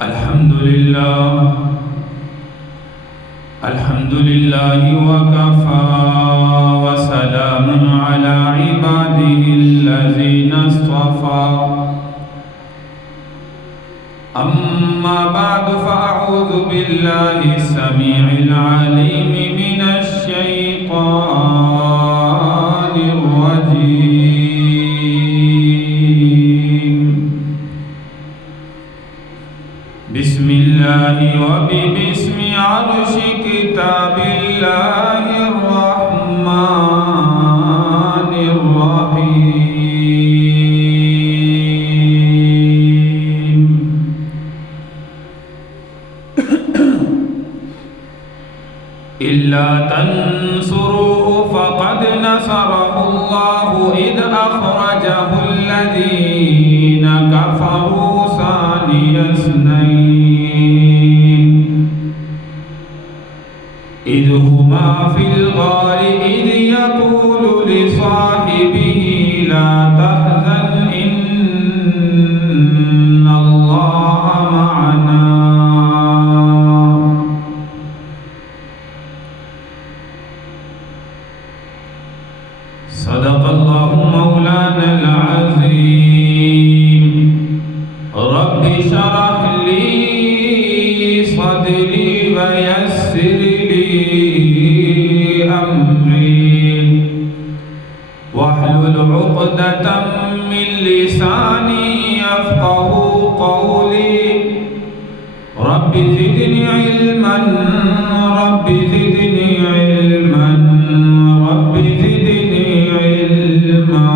الحمد لله وكفى وسلام على عباده الذين اصطفى أما بعد فأعوذ بالله السميع العليم من الشيطان الرجيم بسم الله وببسم عرش كتاب الله الرحمن الرحيم إلا تنصروه فقد نصره الله إذ أخرجه الذين كفروا ثاني اثنين إذ هما في الغار إذ يقول لصاحبه لا تحزن إن الله معنا صدق الله مولانا العظيم رب اشرح لي صدري ويسر لي أمري واحلل عقدة من لساني يفقه قولي رب زدني علما رب زدني علما رب زدني علما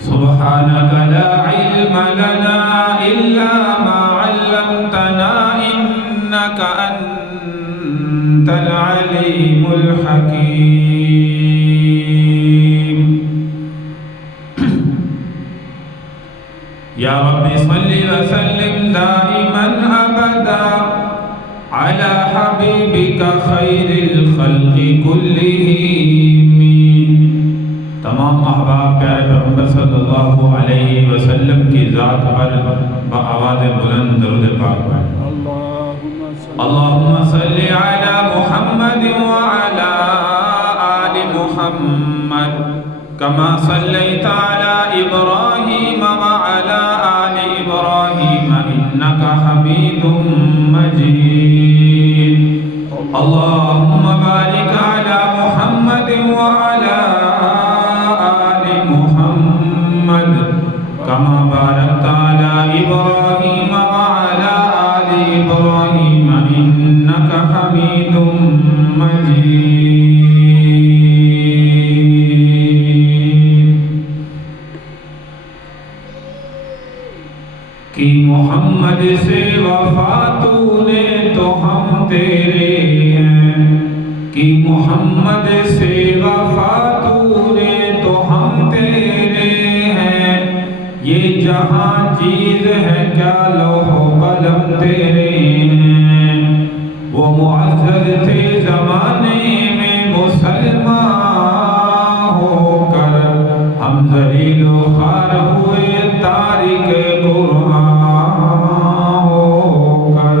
سبحانك لا علم لنا إلا ما علمتنا إنك أنت العليم الحكيم يا رب صل وسلم دائما أبدا على حبيبك خير الخلق كلهم تمام احباب پیارے پیغمبر صلی اللہ علیہ وسلم کی ذات پر بآواز بلند درود پاک پڑھیں اللہم صلی علی محمد وعلی آل محمد کما صلیت علی ابراہیم وعلی آل ابراہیم انکا حمید مجید اللہم بارک علی محمد وعلی كما باركت على إبراهيم وعلى آل إبراهيم إنك حميد مجيد کہ محمد سے وفا تو نے تو ہم تیرے ہیں کہ محمد سے وفا تو نے تو ہم تیرے ہیں یہ جہاں چیز ہے کیا لوح و قلم تیرے ہیں وہ معزز تھے زمانے میں مسلمان ہو کر ہم ذلیل و خوار ہوئے تارک قرآن ہو کر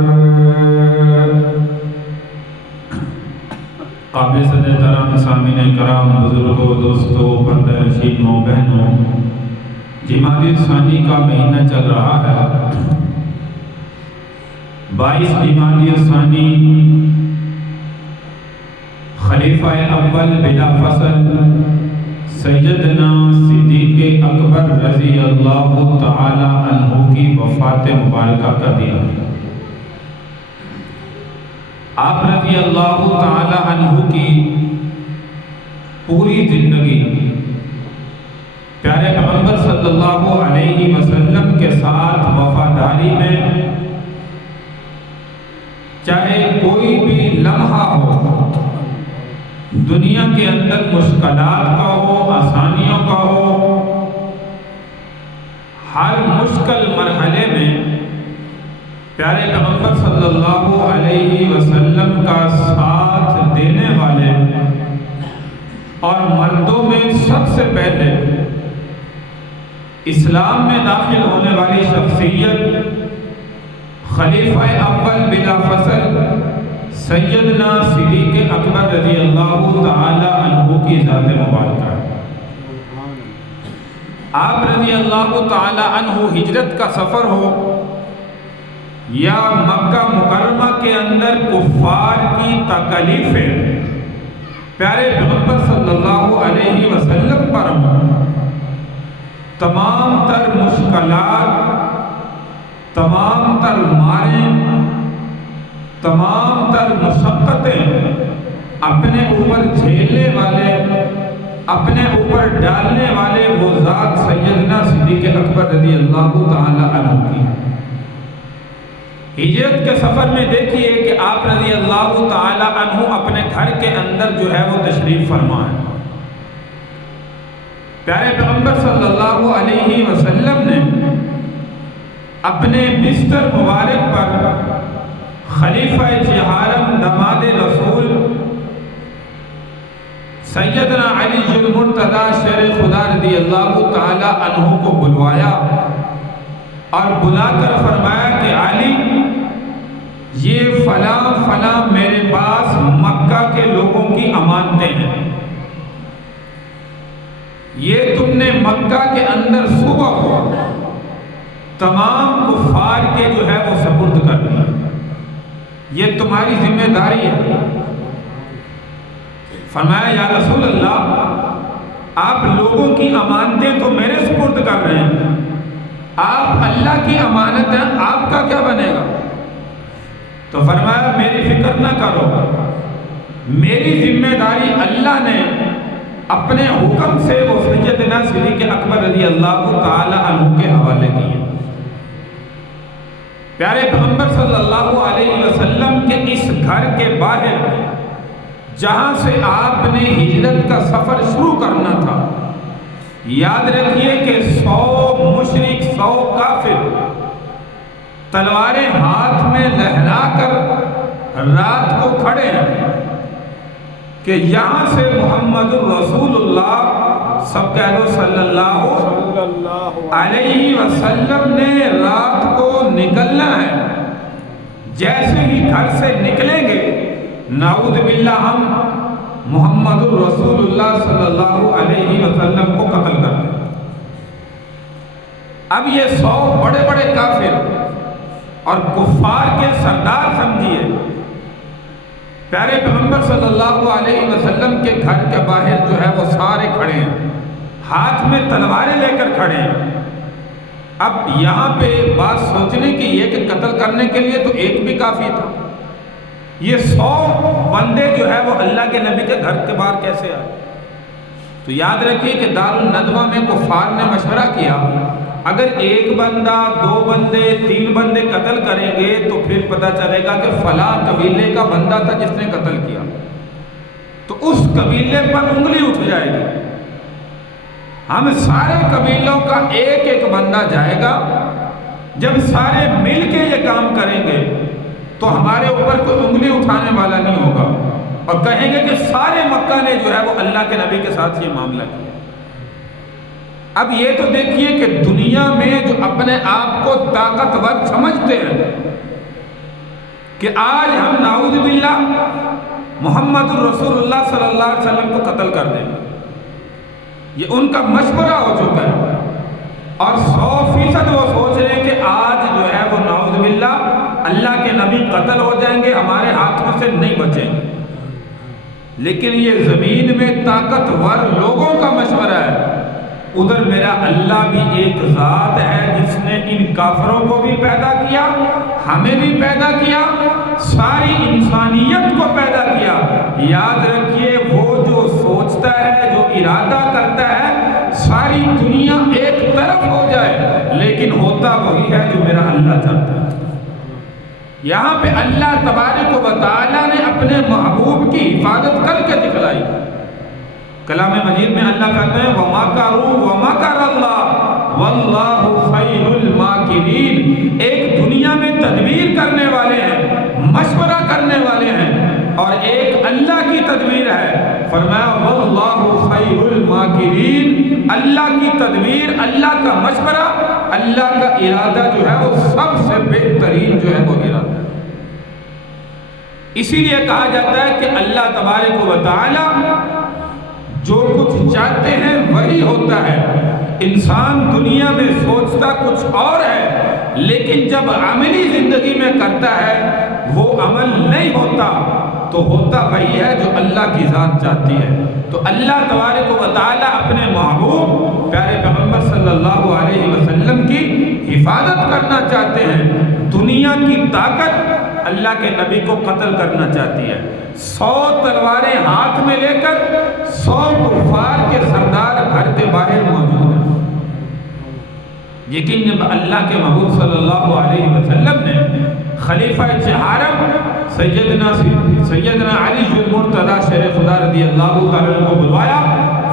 قابل صدر احترام سامعین کرام بزرگوں دوستوں پردہ نشین ماں بہنوں جمادی الثانی کا مہینہ چل رہا ہے 22 جمادی الثانی خلیفہ اول بلا فصل سیدنا صدیق اکبر رضی اللہ تعالی عنہ کی وفات مبارکہ کا دن ہے آپ رضی اللہ تعالی عنہ کی پوری زندگی پیارے پیغمبر صلی اللہ علیہ وسلم کے ساتھ وفاداری میں چاہے کوئی بھی لمحہ ہو دنیا کے اندر مشکلات کا ہو آسانیوں کا ہو ہر مشکل مرحلے میں پیارے پیغمبر صلی اللہ علیہ وسلم کا ساتھ دینے والے اور مردوں میں سب سے پہلے اسلام میں داخل ہونے والی شخصیت خلیفہ اول بلا فصل سیدنا صدیق اکبر رضی اللہ تعالی عنہ کی ذات مبارکہ ہے۔ آپ رضی اللہ تعالی عنہ ہجرت کا سفر ہو یا مکہ مکرمہ کے اندر کفار کی تکلیفیں پیارے پیغمبر صلی اللہ علیہ وسلم پر تمام تر مشکلات، تمام تر ماریں، تمام تر مشقتیں اپنے اوپر جھیلنے والے، اپنے اوپر ڈالنے والے وہ ذات سیدنا صدیق اکبر رضی اللہ تعالی عنہ کی ہے۔ ہجرت کے سفر میں دیکھیے کہ آپ رضی اللہ تعالی عنہ اپنے گھر کے اندر جو ہے وہ تشریف فرما ہے۔ پیارے پیغمبر صلی اللہ علیہ وسلم نے اپنے بستر مبارک پر خلیفہ چہارم دماد رسول سیدنا علی المرتضی شیر خدا رضی اللہ تعالی عنہ کو بلوایا اور بلا کر فرمایا کہ علی، یہ فلاں فلاں میرے پاس مکہ کے لوگوں کی امانتیں ہیں، یہ تم نے مکہ کے اندر صبح کو تمام کفار کے جو ہے وہ سپرد کر دیا، یہ تمہاری ذمہ داری ہے۔ فرمایا یا رسول اللہ، آپ لوگوں کی امانتیں تو میرے سپرد کر رہے ہیں، آپ اللہ کی امانت ہیں، آپ کا کیا بنے گا؟ تو فرمایا میری فکر نہ کرو، میری ذمہ داری اللہ نے اپنے حکم سے وہ سیدنا صدیق اکبر رضی اللہ تعالی عنہ کے حوالے کی ہے۔ پیارے پیغمبر صلی اللہ علیہ وسلم کے اس گھر کے باہر جہاں سے آپ نے ہجرت کا سفر شروع کرنا تھا، یاد رکھیے کہ 100 مشرک، 100 کافر تلواریں ہاتھ میں لہرا کر رات کو کھڑے ہیں کہ یہاں سے محمد الرسول اللہ، سب کہہ دو صلی اللہ علیہ وسلم نے رات کو نکلنا ہے۔ جیسے ہی گھر سے نکلیں گے نعوذ باللہ ہم محمد الرسول اللہ صلی اللہ علیہ وسلم کو قتل کر دیں۔ اب یہ 100 بڑے بڑے کافر اور کفار کے سردار سمجھیے پیارے پیغمبر صلی اللہ علیہ وسلم کے گھر کے باہر جو ہے وہ سارے کھڑے ہیں، ہاتھ میں تلواریں لے کر کھڑے ہیں۔ اب یہاں پہ بات سوچنے کی یہ کہ قتل کرنے کے لیے تو ایک بھی کافی تھا، یہ 100 بندے جو ہے وہ اللہ کے نبی کے گھر کے باہر کیسے آئے؟ تو یاد رکھیے کہ دار الندوہ میں کفار نے مشورہ کیا، اگر ایک بندہ، 2 بندے، 3 بندے قتل کریں گے تو پھر پتہ چلے گا کہ فلاں قبیلے کا بندہ تھا جس نے قتل کیا، تو اس قبیلے پر انگلی اٹھ جائے گی۔ ہم سارے قبیلوں کا ایک ایک بندہ جائے گا، جب سارے مل کے یہ کام کریں گے تو ہمارے اوپر کوئی انگلی اٹھانے والا نہیں ہوگا اور کہیں گے کہ سارے مکہ نے جو ہے وہ اللہ کے نبی کے ساتھ یہ معاملہ کیا۔ اب یہ تو دیکھیے کہ دنیا میں جو اپنے آپ کو طاقتور سمجھتے ہیں کہ آج ہم نعوذ باللہ محمد الرسول اللہ صلی اللہ علیہ وسلم کو قتل کر دیں گے، یہ ان کا مشورہ ہو چکا ہے اور 100% وہ سوچ رہے ہیں کہ آج جو ہے وہ نعوذ باللہ اللہ کے نبی قتل ہو جائیں گے، ہمارے ہاتھوں سے نہیں بچیں گے۔ لیکن یہ زمین میں طاقتور لوگوں کا مشورہ ہے، ادھر میرا اللہ بھی ایک ذات ہے جس نے ان کافروں کو بھی پیدا کیا، ہمیں بھی پیدا کیا، ساری انسانیت کو پیدا کیا۔ یاد رکھیے وہ جو سوچتا ہے، جو ارادہ کرتا ہے ساری دنیا ایک طرف ہو جائے، لیکن ہوتا وہی ہے جو میرا اللہ چاہتا ہے۔ یہاں پہ اللہ تبارک و تعالیٰ نے اپنے محبوب کی حفاظت کر کے دکھلائی۔ کلام مجید میں اللہ کہتے ہیں وَمَكَرُوا وَمَكَرَ اللَّهُ وَاللَّهُ خَيْرُ الْمَاكِرِينَ۔ ایک دنیا میں تدبیر کرنے والے ہیں، مشورہ کرنے والے ہیں، اور ایک اللہ کی تدبیر ہے۔ فرمایا واللہ خیر الماکرین، اللہ کی تدبیر، اللہ کا مشورہ، اللہ کا ارادہ جو ہے وہ سب سے بہترین جو ہے وہ ارادہ ہے۔ اسی لیے کہا جاتا ہے کہ اللہ تبارک و تعالی جو کچھ چاہتے ہیں وہی ہوتا ہے۔ انسان دنیا میں سوچتا کچھ اور ہے، لیکن جب عملی زندگی میں کرتا ہے وہ عمل نہیں ہوتا، تو ہوتا وہی ہے جو اللہ کی ذات چاہتی ہے۔ تو اللہ تبارک و تعالی اپنے محبوب پیارے پیغمبر صلی اللہ علیہ وسلم کی حفاظت کرنا چاہتے ہیں۔ دنیا کی طاقت اللہ کے نبی کو قتل کرنا چاہتی ہے۔ 100 تلواریں ہاتھ میں لے کر 100 کفار کے سردار گھر کے باہر موجود ہیں، لیکن جب اللہ کے محبوب صلی اللہ علیہ وسلم نے خلیفہ چہارم سیدنا علی المرتضی شیر خدا رضی اللہ تعالیٰ عنہ کو بلوایا،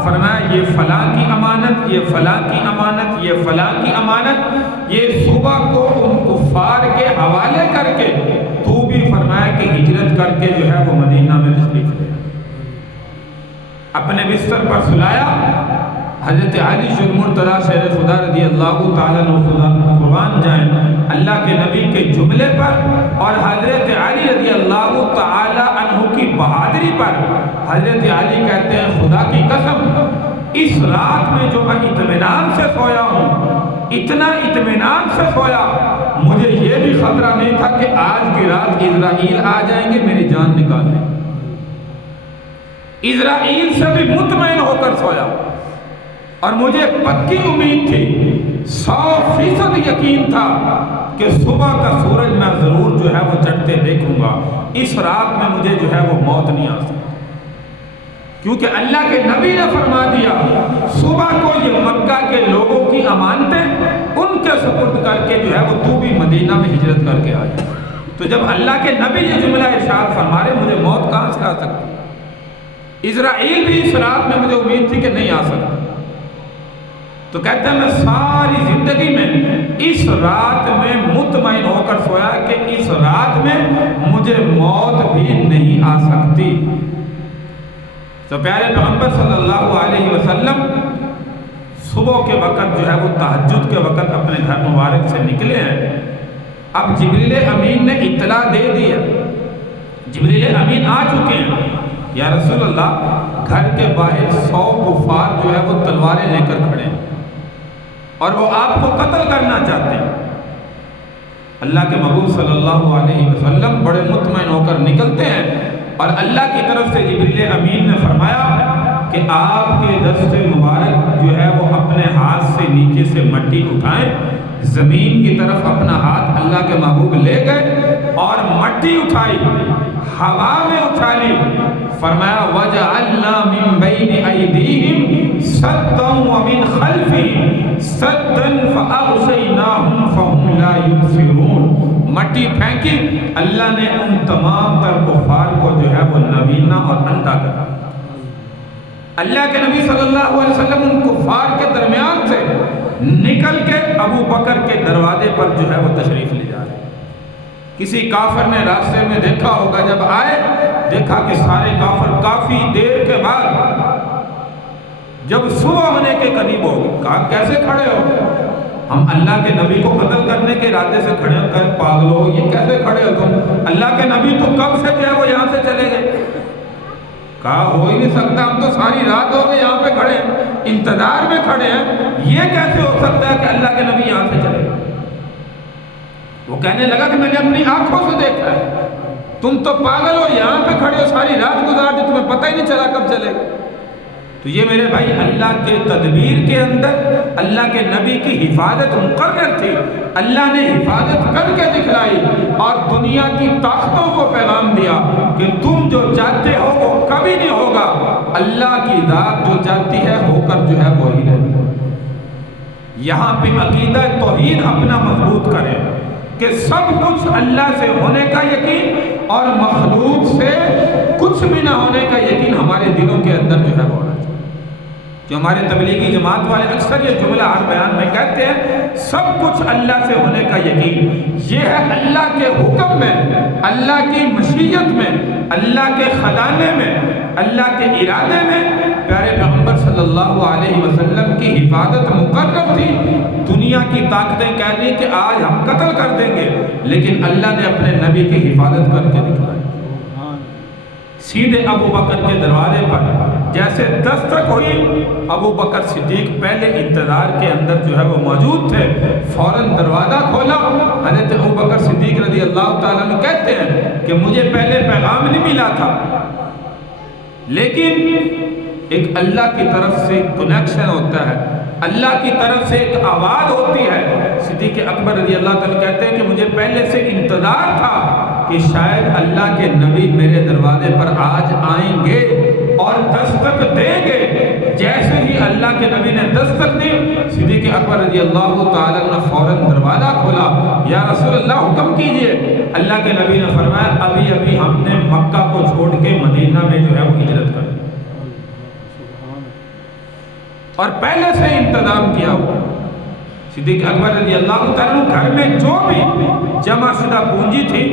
فرمایا یہ فلاں کی امانت، یہ فلاں کی امانت، یہ فلاں کی امانت، یہ صبح کو ان کفار کے حوالے کر کے تو بھی فرمایا کہ ہجرت کر کے جو ہے وہ مدینہ میں تشریف لے۔ اپنے بستر پر سلایا، حضرت علی المرتضی شیر خدا رضی اللہ تعالیٰ عنہ قربان جائیں اللہ کے نبی کے جملے پر اور حضرت علی رضی اللہ تعالیٰ عنہ کی بہادری پر حضرت علی کہتے ہیں خدا کی قسم اس رات میں جو میں اطمینان سے سویا ہوں، اتنا اطمینان سے سویا، مجھے یہ بھی خطرہ نہیں تھا کہ آج کی رات اسرائیل آ جائیں گے میری جان نکال لیں۔ اسرائیل سے بھی مطمئن ہو کر سویا اور مجھے پکی امید تھی، 100% یقین تھا کہ صبح کا سورج میں ضرور جو ہے وہ چڑھتے دیکھوں گا، اس رات میں مجھے جو ہے وہ موت نہیں آ سکتی، کیونکہ اللہ کے نبی نے فرما دیا صبح کو یہ مکہ کے لوگوں کی امانتیں ان کے سپرد کر کے جو ہے وہ تو بھی مدینہ میں ہجرت کر کے آ جائے۔ تو جب اللہ کے نبی یہ جملہ ارشاد فرما رہے مجھے موت کہاں سے آ سکتی، اسرائیل بھی اس رات میں مجھے امید تھی کہ نہیں آ سکتا، تو کہتے ہیں میں ساری زندگی میں اس رات میں مطمئن ہو کر سویا کہ اس رات میں مجھے موت بھی نہیں آ سکتی۔ تو پیارے پیغمبر صلی اللہ علیہ وسلم صبح کے وقت جو ہے وہ تہجد کے وقت اپنے گھر مبارک سے نکلے ہیں۔ اب جبریل امین نے اطلاع دے دی ہے، جبریل امین آ چکے ہیں، یا رسول اللہ گھر کے باہر 100 کفار جو ہے وہ تلواریں لے کر کھڑے ہیں اور وہ آپ کو قتل کرنا چاہتے ہیں۔ اللہ کے محبوب صلی اللہ علیہ وسلم بڑے مطمئن ہو کر نکلتے ہیں اور اللہ کی طرف سے جبریل امین نے فرمایا کہ آپ کے دست مبارک جو ہے وہ اپنے ہاتھ سے نیچے سے مٹی اٹھائیں۔ زمین کی طرف اپنا ہاتھ اللہ کے محبوب لے گئے اور مٹی اٹھائی، ہوا میں اچھالی، فرمایا وَجَعَلْنَا مِن بَيْنِ أَيْدِيهِمْ سَدًّا وَمِنْ خَلْفِهِمْ سَدًّا فَأَغْشَيْنَاهُمْ فَهُمْ لَا يُبْصِرُونَ۔ مٹی پھینکی، اللہ نے ان تمام تر کفار کو جو ہے وہ نابینا اور اندھا کر دیا۔ اللہ کے نبی صلی اللہ علیہ وسلم ان کفار کے درمیان سے نکل کے ابو بکر کے دروازے پر جو ہے وہ تشریف لے جا رہے ہیں۔ کسی کافر نے راستے میں دیکھا ہوگا، جب آئے دیکھا کہ سارے کافر کافی دیر کے بعد جب صبح ہونے کے قریب ہو گئے، کہا کیسے کھڑے ہو؟ ہم اللہ کے نبی کو قتل کرنے کے ارادے سے کھڑے ہو کر پاگل ہو، یہ کیسے کھڑے ہو تم؟ اللہ کے نبی تو کب سے جو ہے وہ یہاں سے چلے گئے۔ کہا ہو ہی نہیں سکتا، ہم تو ساری رات ہو گئے یہاں پہ کھڑے ہیں، انتظار میں کھڑے ہیں، یہ کیسے ہو سکتا ہے کہ اللہ کے نبی یہاں سے چلے گئے؟ وہ کہنے لگا کہ میں نے اپنی آنکھوں سے دیکھا ہے، تم تو پاگل ہو، یہاں پہ کھڑے ہو، ساری رات گزار دی، تمہیں پتہ ہی نہیں چلا کب چلے گئے۔ تو یہ میرے بھائی اللہ کے تدبیر کے اندر اللہ کے نبی کی حفاظت مقرر تھی، اللہ نے حفاظت کر کے دکھلائی اور دنیا کی طاقتوں کو پیغام دیا کہ تم جو چاہتے ہو وہ کبھی نہیں ہوگا، اللہ کی ذات جو چاہتی ہے ہو کر جو ہے وہی رہتی ہے۔ یہاں پہ عقیدہ توحید اپنا مضبوط کریں کہ سب کچھ اللہ سے ہونے کا یقین اور مخلوق سے کچھ بھی نہ ہونے کا یقین ہمارے دلوں کے اندر جو ہے وہ ہونا چاہیے۔ جو ہمارے تبلیغی جماعت والے اکثر یہ جملہ ہر بیان میں کہتے ہیں، سب کچھ اللہ سے ہونے کا یقین، یہ ہے اللہ کے حکم میں، اللہ کی مشیت میں، اللہ کے خزانے میں، اللہ کے ارادے میں پیارے پیغمبر صلی اللہ علیہ وسلم کی حفاظت مقرر تھی۔ دنیا کی طاقتیں کہہ رہی کہ آج ہم قتل کر دیں گے، لیکن اللہ نے اپنے نبی کی حفاظت کر کے دکھائی۔ سیدھے ابو بکر کے دروازے پر جیسے دستک ہوئی، ابو بکر صدیق پہلے انتظار کے اندر جو ہے وہ موجود تھے، فوراً دروازہ کھولا۔ حضرت ابو بکر صدیق رضی اللہ تعالیٰ عنہ کہتے ہیں کہ مجھے پہلے پیغام نہیں ملا تھا، لیکن ایک اللہ کی طرف سے کنیکشن ہوتا ہے، اللہ کی طرف سے ایک آواز ہوتی ہے۔ صدیق اکبر رضی اللہ تعالیٰ کہتے ہیں کہ مجھے پہلے سے انتظار تھا کہ شاید اللہ کے نبی میرے دروازے پر آج آئیں گے اور دستک دیں گے۔ جیسے ہی اللہ کے نبی نے دستک دی، صدیق اکبر رضی اللہ تعالیٰ نے فوراً دروازہ کھولا، یا رسول اللہ حکم کیجئے۔ اللہ کے نبی نے فرمایا ابھی ابھی ہم نے مکہ کو چھوڑ کے مدینہ میں جو ہے وہ ہجرت کر اور پہلے سے انتظام کیا ہوا۔ صدیق اکبر رضی اللہ تعالیٰ گھر میں جو بھی جمع شدہ پونجی تھی،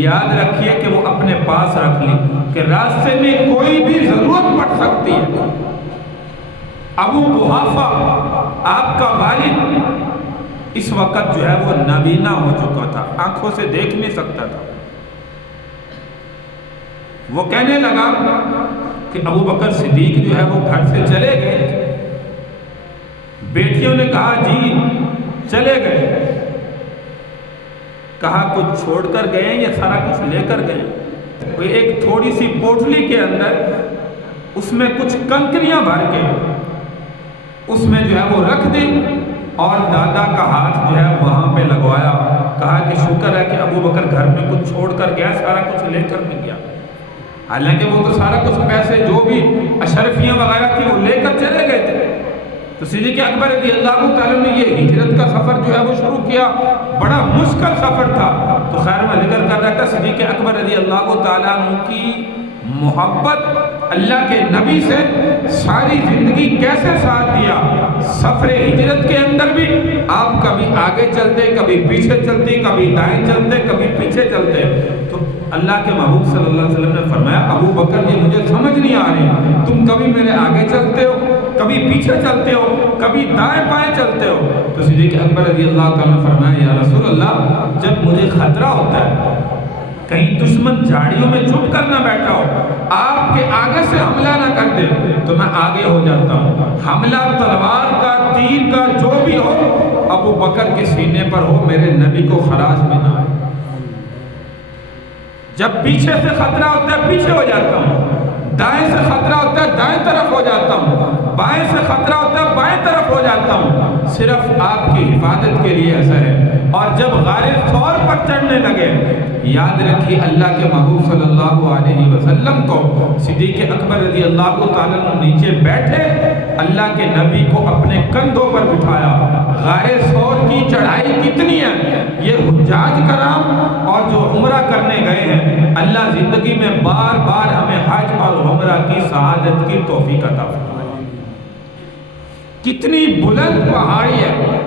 یاد رکھیے کہ وہ اپنے پاس رکھ لی کہ راستے میں کوئی بھی ضرورت پڑ سکتی ہے۔ ابو قحافہ آپ کا والد اس وقت جو ہے وہ نابینا ہو چکا تھا، آنکھوں سے دیکھ نہیں سکتا تھا۔ وہ کہنے لگا کہ ابو بکر صدیق جو ہے وہ گھر سے چلے گئے۔ بیٹیوں نے کہا جی چلے گئے۔ کہا کچھ چھوڑ کر گئے یا سارا کچھ لے کر گئے؟ کوئی ایک تھوڑی سی پوٹلی کے اندر اس میں کچھ کنکریاں بھر کے اس میں جو ہے وہ رکھ دی اور دادا کا ہاتھ جو ہے وہاں پہ لگوایا۔ کہا کہ شکر ہے کہ ابو بکر گھر میں کچھ چھوڑ کر گیا، سارا کچھ لے کر نہیں گیا۔ حالانکہ وہ تو سارا کچھ پیسے جو بھی اشرفیاں وغیرہ تھی وہ لے کر چلے گئے تھے۔ تو صدیق اکبر رضی اللہ تعالیٰ نے یہ ہجرت کا سفر جو ہے وہ شروع کیا، بڑا مشکل سفر تھا۔ تو خیر میں ذکر کر رہا تھا صدیق اکبر رضی اللہ تعالیٰ عنہ کی محبت اللہ کے نبی سے ساری زندگی کیسے ساتھ دیا۔ سفر ہجرت کے اندر بھی آپ کبھی آگے چلتے، کبھی پیچھے چلتے، کبھی دائیں چلتے، کبھی پیچھے چلتے۔ تو اللہ کے محبوب صلی اللہ علیہ وسلم نے فرمایا ابو بکر یہ مجھے سمجھ نہیں آ رہی، تم کبھی میرے آگے چلتے ہو، کبھی پیچھے چلتے ہو، کبھی دائیں بائیں چلتے ہو۔ تو صدیق اکبر رضی اللہ تعالیٰ نے فرمایا یا رسول اللہ جب مجھے خطرہ ہوتا ہے کہیں دشمن جھاڑیوں میں چھپ کر نہ بیٹھا ہو، آپ کے آگے سے حملہ نہ کر دے تو میں آگے ہو جاتا ہوں، حملہ تلوار کا تیر کا جو بھی ہو ابو بکر کے سینے پر ہو، میرے نبی کو خراج میں نہ آئے۔ جب پیچھے سے خطرہ ہوتا ہے پیچھے ہو جاتا ہوں، دائیں سے خطرہ ہوتا ہے دائیں طرف ہو جاتا ہوں، بائیں سے خطرہ ہوتا ہے بائیں طرف ہو جاتا ہوں، صرف آپ کی حفاظت کے لیے ایسا ہے۔ اور جب غار ثور پر چڑھنے لگے، یاد رکھیے اللہ کے محبوب صلی اللہ علیہ وسلم کو صدیق اکبر رضی اللہ تعالیٰ عنہ نیچے بیٹھے، اللہ کے نبی کو اپنے کندھوں پر بٹھایا۔ غار ثور کی چڑھائی کتنی ہے، یہ حجاج کرام اور جو عمرہ کرنے گئے ہیں، اللہ زندگی میں بار بار ہمیں حج اور عمرہ کی سعادت کی توفیق عطا فرمائے۔ کتنی بلند پہاڑی ہے،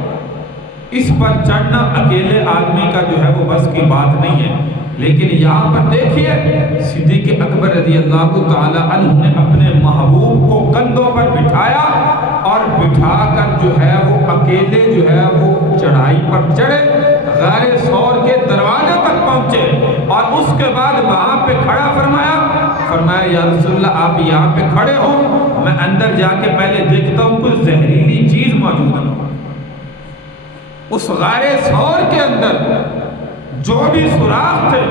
اس پر چڑھنا اکیلے آدمی کا جو ہے وہ بس کی بات نہیں ہے، لیکن یہاں پر دیکھیے صدیق اکبر رضی اللہ تعالی عنہ نے اپنے محبوب کو کندھوں پر بٹھایا اور بٹھا کر جو ہے وہ اکیلے جو ہے وہ چڑھائی پر چڑھے، غار ثور کے دروازے تک پہنچے اور اس کے بعد وہاں پہ کھڑا فرمایا یا رسول اللہ آپ یہاں پہ کھڑے ہو، میں اندر جا کے پہلے دیکھتا ہوں کوئی زہریلی چیز موجود ہے۔ اس غار ثور کے اندر جو بھی سوراخ تھے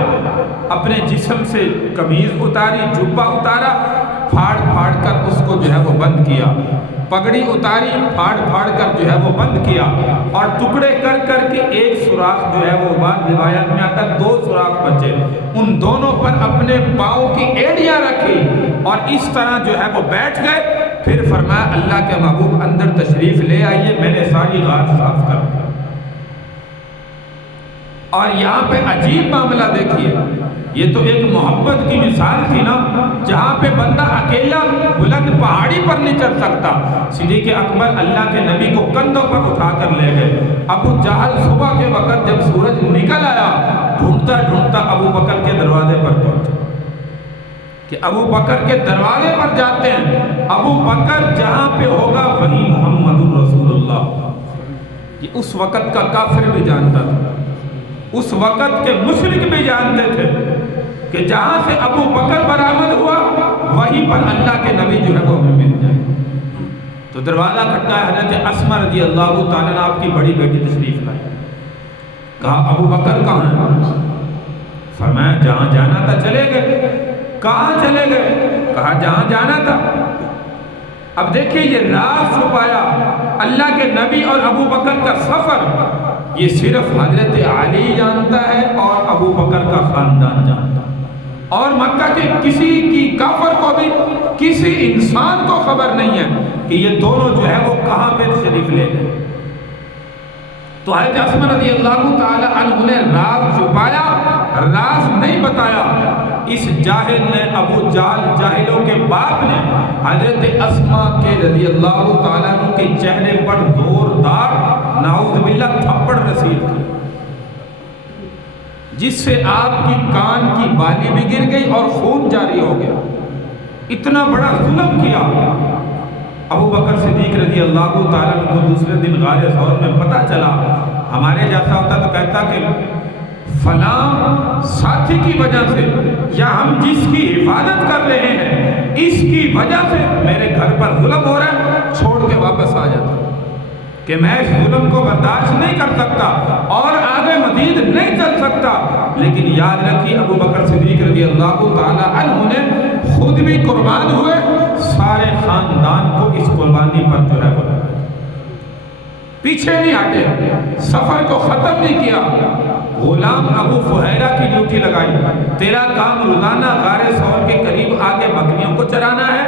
اپنے جسم سے قمیض اتاری، جبہ اتارا، پھاڑ پھاڑ کر اس کو جو ہے وہ بند کیا، پگڑی اتاری، پھاڑ پھاڑ کر جو ہے وہ بند کیا اور ٹکڑے کر کر کے ایک سوراخ جو ہے وہ بعد روایت میں آتا 2 سوراخ بچے، ان دونوں پر اپنے پاؤں کی ایڑیاں رکھی اور اس طرح جو ہے وہ بیٹھ گئے۔ پھر فرمایا اللہ کے محبوب اندر تشریف لے آئیے، میں نے ساری غار صاف کر دی۔ اور یہاں پہ عجیب معاملہ دیکھیے، یہ تو ایک محبت کی مثال تھی نا، جہاں پہ بندہ اکیلا بلند پہاڑی پر نہیں چڑھ سکتا، صدیق اکبر اللہ کے نبی کو کندھوں پر اٹھا کر لے گئے۔ ابو جہل صبح کے وقت جب سورج نکل آیا، ڈھونڈتا ڈھونڈتا ابو بکر کے دروازے پر پہنچا، کہ ابو بکر کے دروازے پر جاتے ہیں، ابو بکر جہاں پہ ہوگا وہی محمد رسول اللہ۔ یہ اس وقت کا کافر بھی جانتا تھا، اس وقت کے مشرک بھی جانتے تھے کہ جہاں سے ابو بکر برآمد ہوا وہیں پر اللہ کے نبی جو ہے وہ ہمیں مل جائے۔ تو دروازہ کھٹکایا، حضرت اسماء رضی اللہ تعالیٰ عنہ آپ کی بڑی بیٹی تشریف لائی۔ کہا ابو بکر کہاں ہے؟ فرمایا جہاں جانا تھا چلے گئے۔ کہاں چلے گئے؟ کہا جہاں جانا تھا۔ اب دیکھیں یہ راز چھپایا، اللہ کے نبی اور ابو بکر کا سفر یہ صرف حضرت علی جانتا ہے اور ابو بکر کا خاندان جانتا ہے، اور مکہ کے کسی کی کافر کو بھی، کسی انسان کو خبر نہیں ہے کہ یہ دونوں جو ہے وہ کہاں پہ شریف لے گئے۔ تو حضرت اسماء رضی اللہ تعالی عنہ نے راز چھپایا، راز نہیں بتایا۔ اس جاہل نے، ابو جہل جاہلوں کے باپ نے حضرت اسماء کے رضی اللہ تعالیٰ عنہ کے چہرے پر زوردار نعوذ باللہ تھپڑ رسید کی، جس سے آپ کی کان کی بالی بھی گر گئی اور خون جاری ہو گیا۔ اتنا بڑا ظلم کیا۔ ابو بکر صدیق رضی اللہ تعالیٰ عنہ کو دوسرے دن غار ثور میں پتہ چلا، ہمارے جیسا ہوتا تو کہتا کہ فلاں ساتھی کی وجہ سے، یا ہم جس کی حفاظت کر رہے ہیں اس کی وجہ سے میرے گھر پر ظلم ہو رہا ہے، چھوڑ کے واپس آ جاتا کہ میں اس ظلم کو برداشت نہیں کر سکتا اور آگے مزید نہیں چل سکتا۔ لیکن یاد رکھیے ابو بکر صدیق رضی اللہ تعالی عنہ نے خود بھی قربان ہوئے، سارے خاندان کو اس قربانی پر جو ہے وہ پیچھے نہیں ہٹے، سفر کو ختم نہیں کیا۔ غلام ابو فہیرہ کی ڈیوٹی لگائی، تیرا کام روزانہ غار ثور کے قریب آ کے بکریوں کو چرانا ہے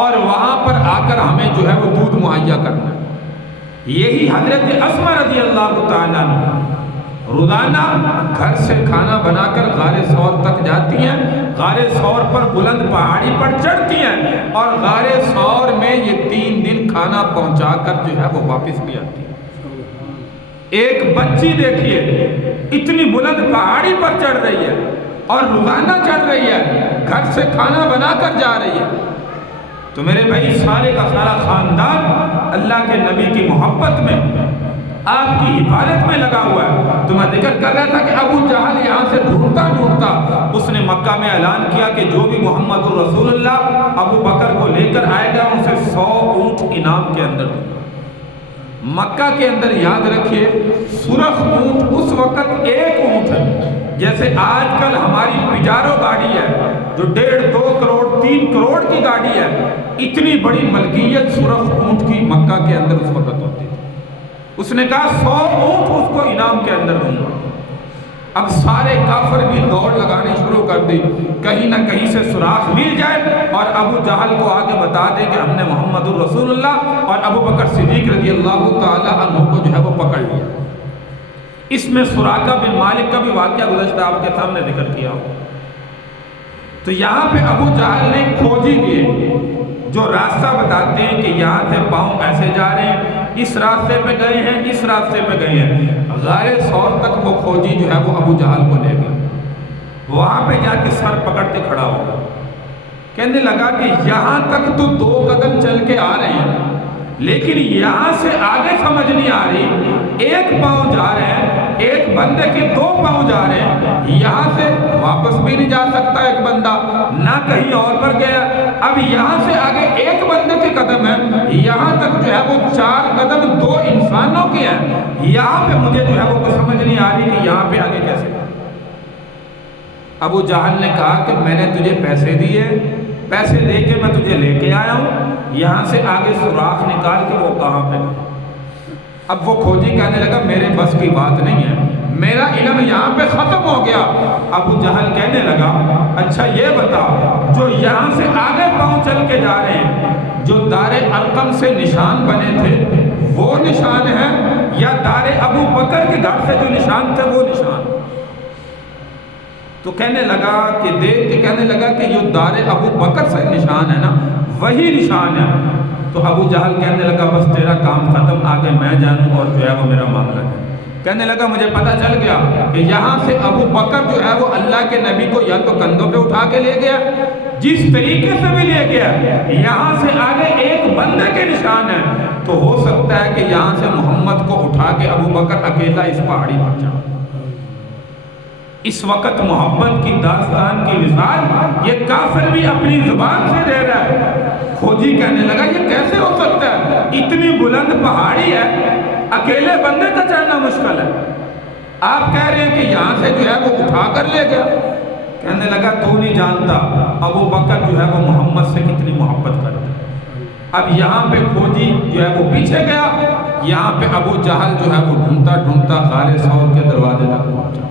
اور وہاں پر آ کر ہمیں جو ہے وہ دودھ مہیا کرنا ہے۔ یہی حضرت اسماء رضی اللہ تعالیٰ عنہ روزانہ گھر سے کھانا بنا کر غار ثور تک جاتی ہیں، غار ثور پر بلند پہاڑی پر چڑھتی ہیں اور غار ثور میں یہ 3 دن کھانا پہنچا کر جو ہے وہ واپس بھی آتی ہیں۔ ایک بچی دیکھیے اتنی بلند پہاڑی پر چڑھ رہی ہے اور روزانہ چڑھ رہی ہے، گھر سے کھانا بنا کر جا رہی ہے۔ تو میرے بھائی سارے کا سارا خاندان اللہ کے نبی کی محبت میں، آپ کی حفاظت میں لگا ہوا ہے۔ تو میں ذکر کر رہا تھا کہ ابو جہل یہاں سے ڈھونڈتا ڈھونڈتا اس نے مکہ میں اعلان کیا کہ جو بھی محمد رسول اللہ ابو بکر کو لے کر آئے گا اسے 100 اونٹ انعام کے اندر دوں گا۔ مکہ کے اندر یاد رکھیے سرخ اونٹ اس وقت ایک اونٹ ہے، جیسے آج کل ہماری پجارو گاڑی ہے جو 1.5 2 کروڑ 3 کروڑ کی گاڑی ہے، اتنی بڑی ملکیت سرخ اونٹ کی مکہ کے اندر اس وقت ہوتی تھی۔ اس نے کہا 100 اونٹ اس کو انعام کے اندر دوں گا۔ اب سارے کافر بھی دوڑ لگانی شروع کر دی، کہیں نہ کہیں سے سراغ مل جائے اور ابو جہل کو آگے بتا دے کہ ہم نے محمد الرسول اللہ اور ابو بکر صدیق رضی اللہ تعالی عنہ کو جو ہے وہ پکڑ لیا۔ اس میں سراقہ بن مالک کا بھی واقعہ گزشتہ آپ کے سامنے ذکر کیا ہو۔ تو یہاں پہ ابو جہل نے کھوجی دیے جو راستہ بتاتے ہیں کہ یہاں سے پاؤں ایسے جا رہے ہیں، اس راستے پہ گئے ہیں، اس راستے پہ گئے ہیں۔ غار ثور تک وہ کھوجی جو ہے وہ ابو جہل کو لے گیا، وہاں پہ جا کے سر پکڑ کے کھڑا ہو گیا، کہنے لگا کہ یہاں تک تو 2 قدم چل کے آ رہے ہیں لیکن یہاں سے آگے سمجھ نہیں آ رہی، 1 پاؤں جا رہے ہیں، ایک بندے کے 2 پاؤں جا رہے ہیں، یہاں سے واپس بھی نہیں جا سکتا ایک بندہ، نہ کہیں اور پر گیا۔ اب یہاں سے آگے 1 بندے کے قدم ہے، یہاں تک جو ہے وہ 4 قدم 2 انسانوں کے ہیں، یہاں پہ مجھے جو ہے وہ کچھ سمجھ نہیں آ رہی کہ یہاں پہ آگے کیسے۔ ابو جہل نے کہا کہ میں نے تجھے پیسے دیے، پیسے دے کے میں تجھے لے کے آیا ہوں، یہاں سے آگے سوراخ نکال کے وہ کہاں پہ۔ اب وہ کھوجی کہنے لگا میرے بس کی بات نہیں ہے، میرا علم یہاں پہ ختم ہو گیا۔ ابو جہل کہنے لگا اچھا یہ بتا، جو یہاں سے آگے پاؤں چل کے جا رہے ہیں، جو دار ارقم سے نشان بنے تھے وہ نشان ہے، یا دار ابو بکر کے گھر سے جو نشان تھے وہ نشان؟ تو کہنے لگا کہ دیکھ کے کہنے لگا کہ یہ دار ابو بکر سے نشان ہے نا، وہی نشان ہے۔ تو ابو جہل کہنے لگا بس تیرا کام ختم، آگے میں جانوں اور جو ہے وہ میرا معاملہ ہے۔ کہنے لگا مجھے پتہ چل گیا کہ یہاں سے ابو بکر جو ہے وہ اللہ کے نبی کو یا تو کندھوں پہ اٹھا کے لے گیا، جس طریقے سے بھی لے گیا، یہاں سے آگے ایک بندے کے نشان ہے، تو ہو سکتا ہے کہ یہاں سے محمد کو اٹھا کے ابو بکر اکیلا اس پہاڑی پر جائے۔ اس وقت محبت کی داستان کی مثال یہ کافر بھی اپنی زبان سے دے رہا ہے۔ کھوجی کہنے لگا یہ کیسے ہو سکتا ہے، اتنی بلند پہاڑی ہے، اکیلے بندے کا چڑھنا مشکل ہے، آپ کہہ رہے ہیں کہ یہاں سے جو ہے وہ اٹھا کر لے گیا۔ کہنے لگا تو نہیں جانتا ابو بکر جو ہے وہ محمد سے کتنی محبت کرتا ہے۔ اب یہاں پہ کھوجی جو ہے وہ پیچھے گیا، یہاں پہ ابو جہل جو ہے وہ ڈھونڈتا ڈھونڈتا غار ثور کے دروازے تک پہنچا۔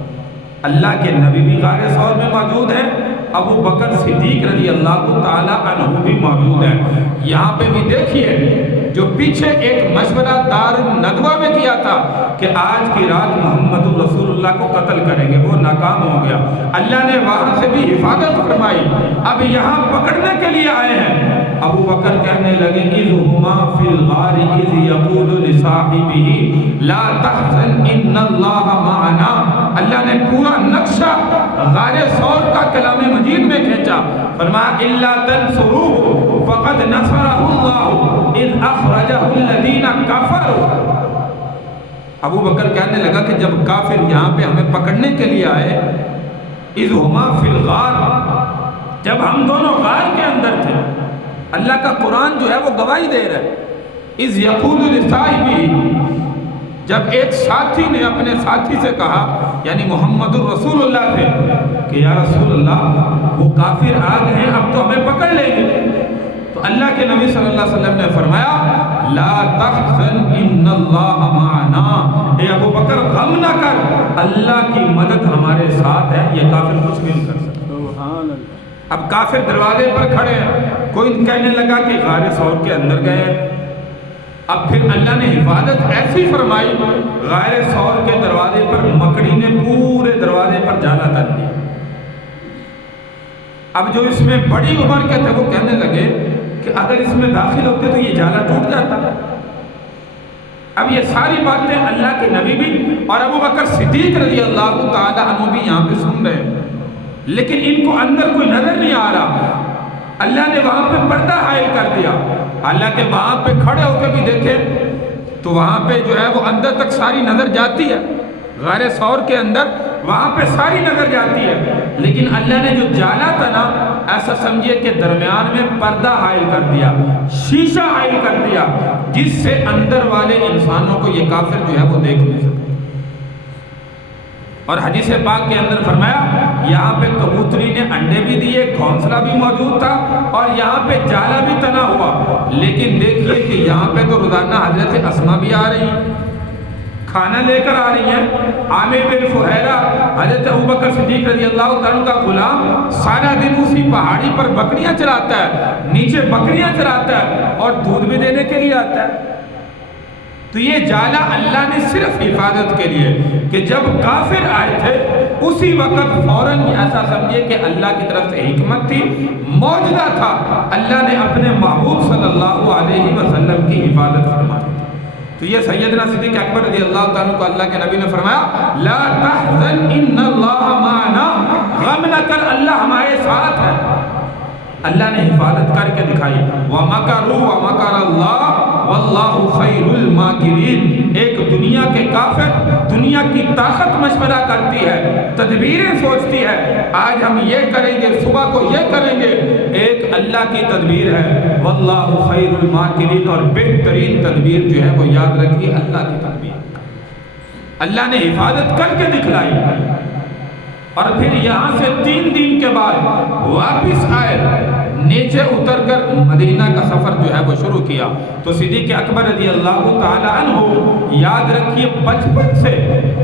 اللہ کے نبی بھی غار ثور میں موجود ہیں، ابو بکر صدیق رضی اللہ تعالی عنہ بھی موجود ہیں۔ یہاں پہ بھی دیکھیے جو پیچھے ایک مشورہ دار الندوہ میں کیا تھا کہ آج کی رات محمد رسول اللہ کو قتل کریں گے، وہ ناکام ہو گیا، اللہ نے وہاں سے بھی حفاظت فرمائی، اب یہاں پکڑنے کے لیے آئے ہیں۔ ابو بکر کہنے لگے اذ ہما فی الغار اذ یقول لصاحبہ لا تحزن ان اللہ معنا۔ اللہ نے پورا نقشہ غار ثور کا کلام مجید میں کھینچا، فرمایا الا تنصروه فقد نصرہ اللہ اذ اخرجہ الذین کفروا۔ ابو بکر کہنے لگا کہ جب کافر یہاں پہ ہمیں پکڑنے کے لیے آئے، اذ ہما فی الغار، جب ہم دونوں غار کے اندر تھے، اللہ کا قرآن جو ہے وہ گواہی دے رہا ہے، اذ یقول لصاحبہ، جب ایک ساتھی نے اپنے ساتھی سے کہا، یعنی محمد الرسول اللہ تھے، کہ یا رسول اللہ وہ کافر آ گئے ہیں، اب تو ہمیں پکڑ لیں گے۔ تو اللہ کے نبی صلی اللہ علیہ وسلم نے فرمایا لا تحزن ان اللہ معنا، اے ابو بکر غم نہ کر، اللہ کی مدد ہمارے ساتھ ہے، یہ کافر کچھ بھی نہیں کر سکتا۔ اب کافر دروازے پر کھڑے ہیں، کوئی کہنے لگا کہ غار ثور کے اندر گئے۔ اب پھر اللہ نے حفاظت ایسی فرمائی، غار ثور کے دروازے پر مکڑی نے پورے دروازے پر جالا تن دیا۔ اب جو اس میں بڑی عمر کے تھے وہ کہنے لگے کہ اگر اس میں داخل ہوتے تو یہ جالا ٹوٹ جاتا۔ اب یہ ساری باتیں اللہ کے نبی بھی اور ابو بکر صدیق رضی اللہ تعالی عنہ بھی یہاں پہ سن رہے ہیں، لیکن ان کو اندر کوئی نظر نہیں آ رہا۔ اللہ نے وہاں پہ پردہ حائل کر دیا، حالانکہ وہاں پہ کھڑے ہو کے بھی دیکھیں تو وہاں پہ جو ہے وہ اندر تک ساری نظر جاتی ہے، غار ثور کے اندر وہاں پہ ساری نظر جاتی ہے، لیکن اللہ نے جو جالا تھا نا، ایسا سمجھیے کہ درمیان میں پردہ حائل کر دیا، شیشہ حائل کر دیا، جس سے اندر والے انسانوں کو یہ کافر جو ہے وہ دیکھ نہیں سکتے۔ اور حدیث پاک کے اندر فرمایا یہاں پہ کبوتری نے انڈے بھی دیے، گھونسلہ بھی موجود تھا، اور یہاں پہ جالا بھی تنا ہوا، لیکن دیکھیے کہ یہاں پہ تو روزانہ حضرت اسما بھی آ رہی ہیں، کھانا لے کر آ رہی ہیں۔ عامر بن فہیرہ حضرت ابوبکر صدیق رضی اللہ تعالیٰ کا غلام سارا دن اسی پہاڑی پر بکریاں چراتا ہے، نیچے بکریاں چراتا ہے اور دودھ بھی دینے کے لیے آتا ہے۔ تو یہ جالا اللہ نے صرف حفاظت کے لیے، کہ جب کافر آئے تھے اسی وقت فوراً ایسا سمجھے کہ اللہ کی طرف سے حکمت تھی، معجزہ تھا، اللہ نے اپنے محبوب صلی اللہ علیہ وسلم کی حفاظت فرمائی۔ تو یہ سیدنا صدیق اکبر رضی اللہ تعالیٰ کو اللہ کے نبی نے فرمایا لا تحزن ان اللہ معنا، غم نہ کر، اللہ ہمارے ساتھ ہے۔ اللہ نے حفاظت کر کے دکھائی، وَمَكَرُوا وَمَكَرَ اللَّهُ وَاللَّهُ خَيْرُ الْمَاكِرِينَ۔ ایک دنیا کے کافر دنیا کی طاقت مشورہ کرتی ہے، تدبیریں سوچتی ہے، آج ہم یہ کریں گے، صبح کو یہ کریں گے، ایک اللہ کی تدبیر ہے، وَاللَّهُ خَيْرُ الْمَاكِرِينَ، اور بہترین تدبیر جو ہے وہ یاد رکھیے اللہ کی تدبیر۔ اللہ نے حفاظت کر کے دکھلائی، اور پھر یہاں سے 3 دن کے بعد واپس آئے، نیچے اتر کر مدینہ کا سفر جو ہے وہ شروع کیا۔ تو صدیق اکبر رضی اللہ تعالی عنہ، یاد رکھیے بچپن سے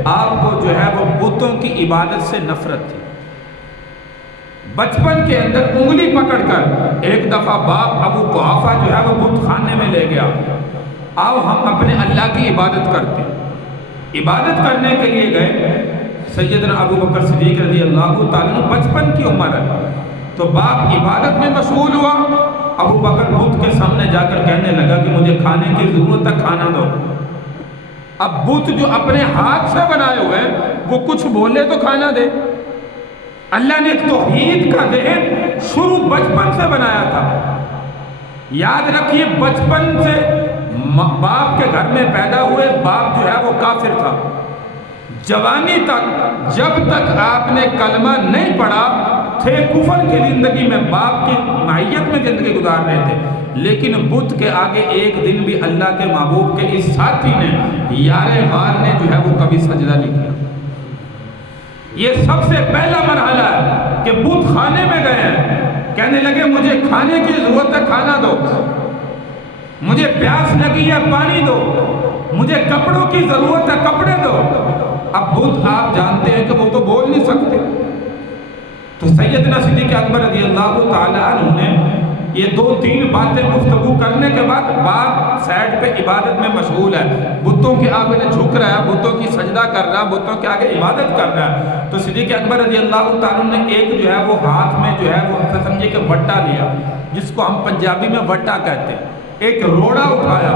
آپ کو جو ہے وہ بتوں کی عبادت سے نفرت تھی۔ بچپن کے اندر انگلی پکڑ کر ایک دفعہ باپ ابو قحافہ جو ہے وہ بت خانے میں لے گیا، آؤ ہم اپنے اللہ کی عبادت کرتے۔ عبادت کرنے کے لیے گئے، سیدنا ابو بکر صدیق رضی اللہ تعالیٰ عنہ بچپن کی عمر ہے، تو باپ عبادت میں مشغول ہوا، ابو بکر بت کے سامنے جا کر کہنے لگا کہ مجھے کھانے کی ضرورت ہے، کھانا دو۔ اب بت جو اپنے ہاتھ سے بنائے ہوئے وہ کچھ بولے تو کھانا دے۔ اللہ نے توحید کا ذہن شروع بچپن سے بنایا تھا۔ یاد رکھیے بچپن سے باپ کے گھر میں پیدا ہوئے، باپ جو ہے وہ کافر تھا، جوانی تک جب تک آپ نے کلمہ نہیں پڑھا تھے کفر کی زندگی میں، باپ کی معیت میں زندگی گزار رہے تھے، لیکن بت کے آگے ایک دن بھی اللہ کے محبوب کے اس ساتھی نے، یار غار نے جو ہے وہ کبھی سجدہ نہیں کیا۔ یہ سب سے پہلا مرحلہ ہے کہ بت خانے میں گئے ہیں، کہنے لگے مجھے کھانے کی ضرورت ہے، کھانا دو، مجھے پیاس لگی ہے، پانی دو، مجھے کپڑوں کی ضرورت ہے، کپڑے دو۔ اب بت آپ جانتے ہیں کہ وہ تو بول نہیں سکتے، تو سیدنا صدیق اکبر رضی اللہ تعالیٰ عنہ نے یہ 2-3 باتیں گفتگو کرنے کے بعد باپ سائڈ پہ عبادت میں مشغول ہے، بتوں کے آگے جھک رہا ہے، بتوں کی سجدہ کر رہا ہے، بتوں کے آگے عبادت کر رہا ہے، تو صدیق اکبر رضی اللہ تعالیٰ عنہ نے ایک جو ہے وہ ہاتھ میں جو ہے وہ سمجھے کہ وٹا لیا، جس کو ہم پنجابی میں وٹا کہتے ہیں، ایک روڑا اٹھایا،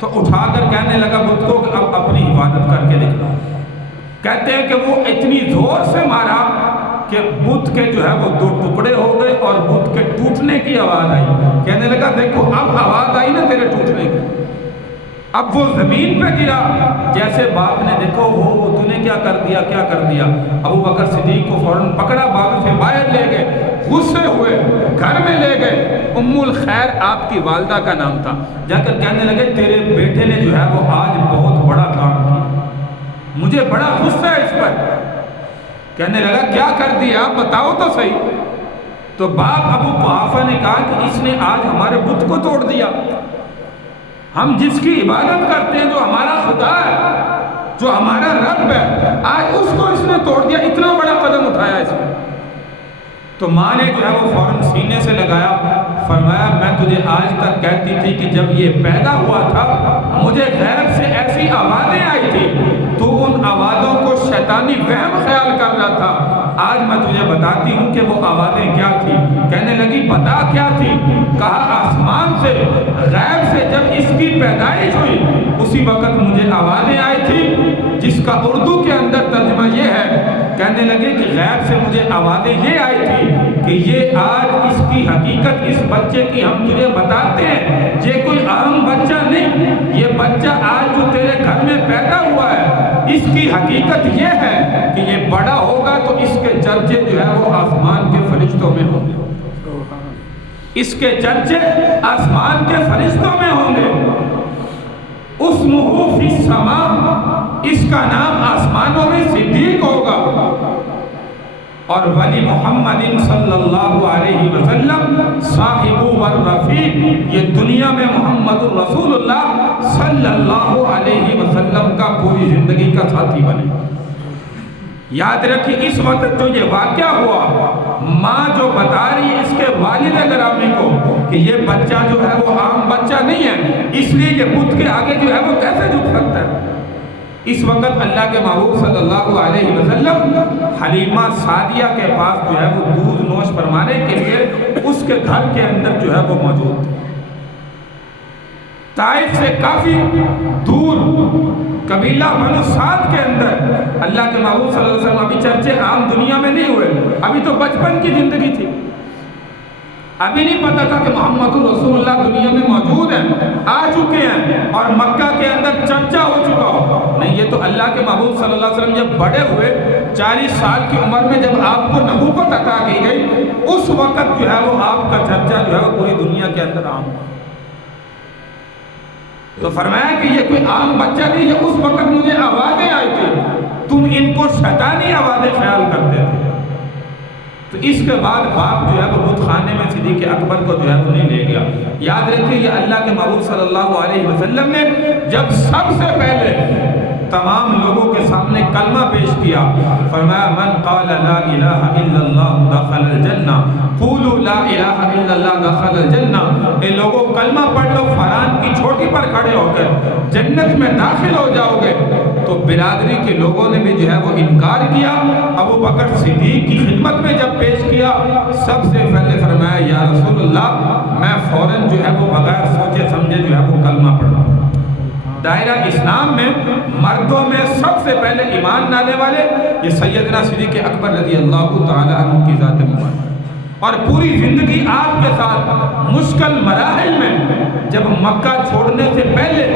تو اٹھا کر کہنے لگا بت کو کہ اب اپنی عبادت کر کے دکھا۔ کہتے ہیں کہ وہ اتنی زور سے مارا کہ بت کے جو ہے وہ 2 ٹکڑے ہو گئے اور بت کے ٹوٹنے کی آواز آئی۔ کہنے لگا دیکھو اب آواز آئی نا تیرے ٹوٹنے کی۔ اب وہ زمین پہ گرا، جیسے باپ نے دیکھو وہ تو نے کیا کر دیا، کیا کر دیا۔ ابو بکر صدیق کو فوراً پکڑا، باغ سے باہر لے گئے، غصے ہوئے گھر میں لے گئے۔ ام الخیر آپ کی والدہ کا نام تھا، جا کر کہنے لگے تیرے بیٹے نے جو ہے وہ آج بہت بڑا کام کیا، مجھے بڑا غصہ ہے اس پر۔ کہنے لگا کیا کر دیا بتاؤ تو صحیح۔ تو باپ ابو قحافہ نے کہا کہ اس نے آج ہمارے بت کو توڑ دیا، ہم جس کی عبادت کرتے ہیں، جو ہمارا خدا ہے، جو ہمارا رب ہے، آج اس کو اس نے توڑ دیا، اتنا بڑا قدم اٹھایا اس نے۔ تو ماں نے جو ہے وہ فوراً سینے سے لگایا، فرمایا میں تجھے آج تک کہتی تھی کہ جب یہ پیدا ہوا تھا مجھے غیب سے ایسی آوازیں آئی تھی، تو ان آوازوں کو شیطانی وہم خیال کر رہا تھا، آج میں تجھے بتاتی ہوں کہ وہ آوازیں کیا تھی۔ کہنے لگی بتا کیا تھی؟ کہا آسمان سے غیب سے جب اس کی پیدائش ہوئی اسی وقت مجھے آوازیں آئی تھی، جس کا اردو کے اندر ترجمہ یہ ہے، کہنے لگے کہ غیب سے مجھے آوازیں یہ آئی تھی کہ یہ آج اس کی حقیقت اس بچے کی ہم تجھے بتاتے ہیں، یہ کوئی عام بچہ نہیں، یہ بچہ آج جو تیرے گھر میں پیدا ہوا ہے اس کی حقیقت یہ ہے کہ یہ بڑا ہوگا تو اس کے چرچے جو ہے وہ آسمان کے فرشتوں میں ہوں گے، اس کے چرچے آسمان کے فرشتوں میں ہوں گے۔ اسمہ فی السماء، اس کا نام آسمانوں میں صدیق ہوگا، اور ولی محمد صلی اللہ علیہ وسلم صاحب والرفیق، یہ دنیا میں محمد الرسول اللہ صلی اللہ علیہ وسلم کا پوری زندگی کا ساتھی بنے۔ یاد رکھیں اس وقت جو یہ واقعہ ہوا، ماں جو بتا رہی ہے اس کے والد گرامی کو کہ یہ بچہ جو ہے وہ عام بچہ نہیں ہے، اس لیے یہ بت کے آگے جو ہے وہ کیسے جھک سکتا ہے۔ اس وقت اللہ کے محبوب صلی اللہ علیہ وسلم حلیمہ سعدیہ کے پاس جو ہے وہ دودھ نوش فرمانے کے لیے اس کے گھر کے اندر جو ہے وہ موجود تھے۔ طائف سے کافی دور قبیلہ بنو سعد کے اندر اللہ کے محبوب صلی اللہ علیہ وسلم، ابھی چرچے عام دنیا میں نہیں ہوئے، ابھی تو بچپن کی زندگی تھی، ابھی نہیں پتا تھا کہ محمد رسول اللہ دنیا میں موجود ہیں، آ چکے ہیں اور مکہ کے اندر چرچا ہو چکا ہو۔ نہیں، یہ تو اللہ کے محبوب صلی اللہ علیہ وسلم جب بڑے ہوئے 40 سال کی عمر میں جب آپ کو نبوت عطا کی گئی، اس وقت جو ہے وہ آپ کا چرچا جو ہے وہ پوری دنیا کے اندر عام ہوا۔ تو فرمایا کہ یہ کوئی عام بچہ نہیں، یہ اس وقت مجھے آوازیں آئی تھی، تم ان کو شیطانی آوازیں خیال کرتے تھے۔ تو اس کے بعد باپ جو ہے وہ بت خانے میں صدیق اکبر کو جو ہے وہ نہیں لے گیا۔ یاد رکھیے یہ اللہ کے محبوب صلی اللہ علیہ وسلم نے جب سب سے پہلے تمام لوگوں کے سامنے کلمہ پیش کیا، فرمایا من قال لا الہ الا اللہ دخل الجنہ، قولوا لا الہ الا اللہ دخل الجنہ، اے لوگوں کلمہ پڑھ لو، فران کی چھوٹی پر کھڑے ہو کر جنت میں داخل ہو جاؤ گے۔ تو برادری کے لوگوں نے بھی جو ہے وہ انکار کیا۔ ابو بکر صدیق کی خدمت میں جب پیش کیا، سب سے پہلے فرمایا یا رسول اللہ میں فوراً جو ہے وہ بغیر سوچے سمجھے جو ہے وہ کلمہ پڑھا۔ دائرہ اسلام میں مردوں میں سب سے پہلے ایمان لانے والے یہ سیدنا صدیق اکبر رضی اللہ تعالی عنہ کی ذات مبارک، اور پوری زندگی آپ کے ساتھ مشکل مراحل میں، جب مکہ چھوڑنے سے پہلے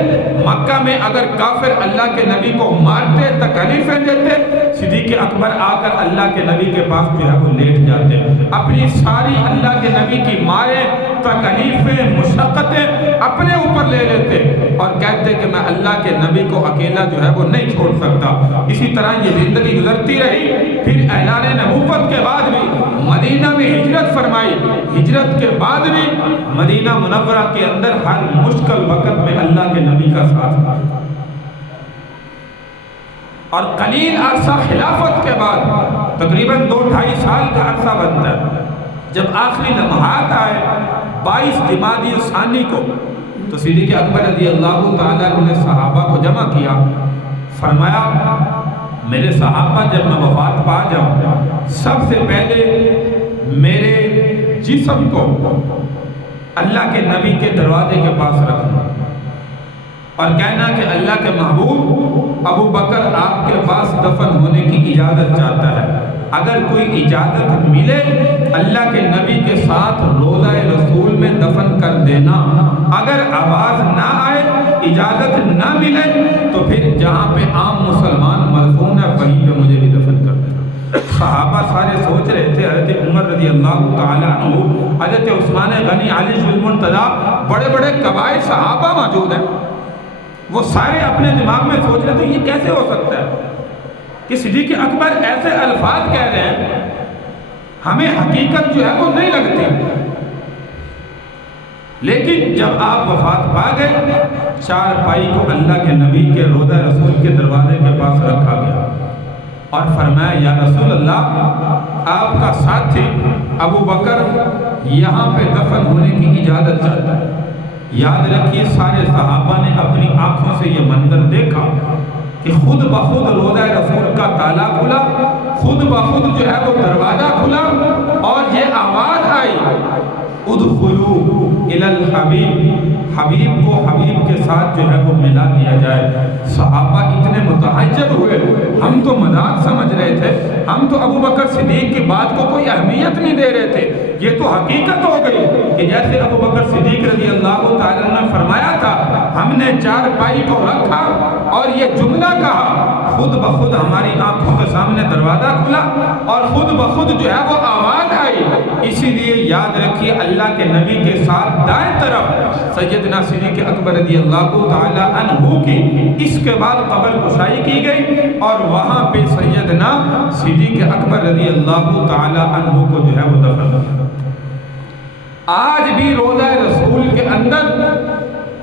مکہ میں اگر کافر اللہ کے نبی کو مارتے تکلیفیں دیتے، صدیق اکبر آ کر اللہ کے نبی کے پاس جو ہے وہ لیٹ جاتے، اپنی ساری اللہ کے نبی کی ماریں تکلیفیں مشقتیں اپنے اوپر لے لیتے اور کہتے کہ میں اللہ کے نبی کو اکیلا جو ہے وہ نہیں چھوڑ سکتا۔ اسی طرح یہ زندگی گزرتی رہی۔ پھر اعلان نبوت کے بعد بھی مدینہ میں ہجرت فرمائی، ہجرت کے بعد بھی مدینہ منورہ کے اندر ہر مشکل وقت میں اللہ کے نبی کا ساتھ تھا، اور قلیل عرصہ خلافت کے بعد تقریباً 2-2.5 سال کا عرصہ بنتا ہے، جب آخری لمحات آئے 22 جمادی الثانی کو، تو صدیق اکبر رضی اللہ تعالیٰ عنہ نے صحابہ کو جمع کیا، فرمایا میرے صحابہ جب میں وفات پا جاؤں سب سے پہلے میرے جسم کو اللہ کے نبی کے دروازے کے پاس رکھنا اور کہنا کہ اللہ کے محبوب ابو بکر آپ کے پاس دفن ہونے کی اجازت چاہتا ہے، اگر کوئی اجازت ملے اللہ کے نبی کے ساتھ روضہ رسول میں دفن کر دینا، اگر آواز نہ آئے اجازت نہ ملے تو پھر جہاں پہ عام مسلمان مدفون ہے وہیں پہ مجھے بھی دفن کر دینا۔ صحابہ سارے سوچ رہے تھے، حضرت عمر رضی اللہ تعالیٰ عنہ، حضرت عثمان غنی علی المرتضیٰ، بڑے بڑے قبائل صحابہ موجود ہیں، وہ سارے اپنے دماغ میں سوچ رہے تھے یہ کیسے ہو سکتا ہے کہ صدیق اکبر ایسے الفاظ کہہ رہے ہیں، ہمیں حقیقت جو ہے وہ نہیں لگتی۔ لیکن جب آپ وفات پا گئے، 4 پائی کو اللہ کے نبی کے روضہ رسول کے دروازے کے پاس رکھا گیا اور فرمایا یا رسول اللہ آپ کا ساتھی ابو بکر یہاں پہ دفن ہونے کی اجازت چاہتا ہے۔ یاد رکھیے سارے صحابہ نے اپنی آنکھوں سے یہ منظر دیکھا کہ خود بخود روضہ رسول کا تالا کھلا، خود بخود جو ہے وہ دروازہ کھلا اور یہ آواز آئی ادخلوا الی الحبیب، حبیب کو حبیب کے ساتھ جو ہے وہ ملا دیا جائے۔ صحابہ اتنے متعجب ہوئے، ہم تو مذاق سمجھ رہے تھے، ہم تو ابو بکر صدیق کی بات کو کوئی اہمیت نہیں دے رہے تھے، یہ تو حقیقت ہو گئی کہ جیسے ابو بکر صدیق رضی اللہ تعالیٰ نے فرمایا تھا ہم نے 4 پائی کو رکھا اور یہ جملہ کہا، خود بخود ہماری آنکھوں کے سامنے دروازہ کھلا اور خود بخود جو ہے وہ آواز آئی۔ اسی لیے یاد رکھیے اللہ کے نبی کے ساتھ دائیں طرف سیدنا صدیق اکبر رضی اللہ تعالی عنہ کی اس کے بعد قبر کشائی کی گئی اور وہاں پہ سیدنا صدیق اکبر رضی اللہ تعالی عنہ کو جو ہے وہ دفن کیا۔ آج بھی روضہ رسول کے اندر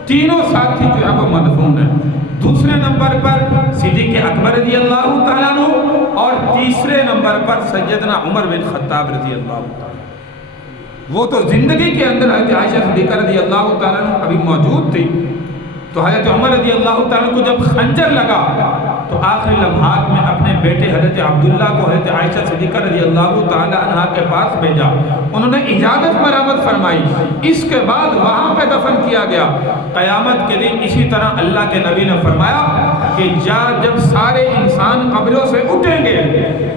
تینوں ساتھی جو ہے وہ مدفون ہیں، دوسرے نمبر پر صدیق اکبر رضی اللہ تعالیٰ عنہ اور تیسرے نمبر پر سیدنا عمر بن خطاب رضی اللہ تعالیٰ عنہ۔ وہ تو زندگی کے اندر حضرت عائشہ صدیقہ رضی اللہ تعالیٰ عنہ ابھی موجود تھی، تو حضرت عمر رضی اللہ تعالیٰ عنہ کو جب خنجر لگا تو آخری لمحات میں اپنے بیٹے حضرت عبداللہ کو حضرت عائشہ صدیقہ رضی اللہ تعالیٰ عنہ کے پاس بھیجا، انہوں نے اجازت مرامت فرمائی، اس کے بعد وہاں پہ دفن کیا گیا۔ قیامت کے دن اسی طرح اللہ کے نبی نے فرمایا کہ جب سارے انسان قبروں سے اٹھیں گے،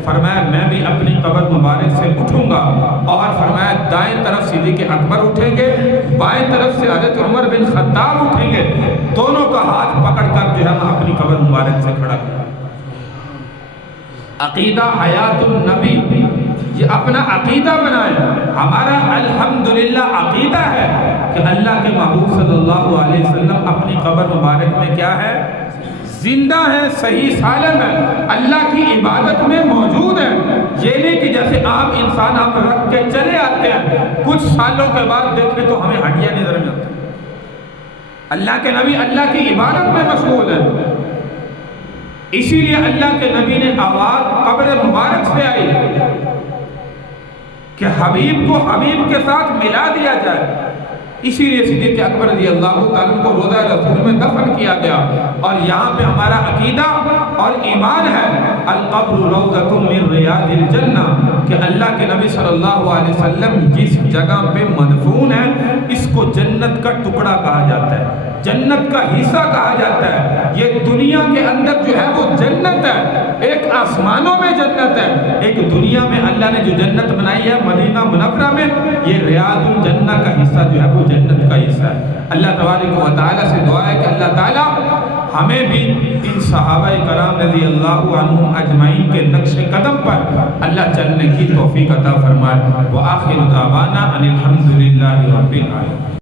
فرمایا میں بھی اپنی قبر مبارک سے اٹھوں گا، اور فرمایا دائیں طرف صدیق اکبر اٹھیں گے، بائیں طرف سے حضرت عمر بن خطاب اٹھیں گے، دونوں کا ہاتھ پکڑ کر جو ہے میں اپنی قبر مبارک سے کھڑا کیا۔ عقیدہ حیات النبی، یہ اپنا عقیدہ بنائیں۔ ہمارا الحمدللہ عقیدہ ہے کہ اللہ کے محبوب صلی اللہ علیہ وسلم اپنی قبر مبارک میں کیا ہے؟ زندہ ہے، صحیح سالم ہے، اللہ کی عبادت میں موجود ہے۔ یہ نہیں کہ جیسے عام انسان ہم رکھ کے چلے آتے ہیں، کچھ سالوں کے بعد دیکھیں تو ہمیں ہڈیاں نظر میں آتی ہیں۔ اللہ کے نبی اللہ کی عبادت میں مشغول ہے، اسی لیے اللہ کے نبی نے آواز قبر مبارک سے آئی کہ حبیب کو حبیب کے ساتھ ملا دیا جائے۔ اسی لیے صدیق اکبر رضی اللہ تعالیٰ کو روضہ رسول میں دفن کیا گیا. اور یہاں پہ ہمارا عقیدہ اور ایمان ہے القبر روضۃ من ریاض الجنہ کہ اللہ کے نبی صلی اللہ علیہ وسلم جس جگہ پہ مدفون ہے اس کو جنت کا ٹکڑا کہا جاتا ہے, جنت کا حصہ کہا جاتا ہے. یہ دنیا کے اندر جو ہے وہ جنت ہے, ایک آسمانوں میں جنت ہے, ایک دنیا میں اللہ نے جو جنت بنائی ہے مدینہ منورہ میں, یہ ریاض الجنہ کا حصہ جو ہے وہ جنت کا حصہ ہے. اللہ تبارک و تعالیٰ سے دعا ہے کہ اللہ تعالیٰ ہمیں بھی ان صحابہ کرام رضی اللہ عنہم اجمعین کے نقش قدم پر اللہ چلنے کی توفیق عطا فرمائے. وآخر دعوانا ان الحمد للہ رب العالمین.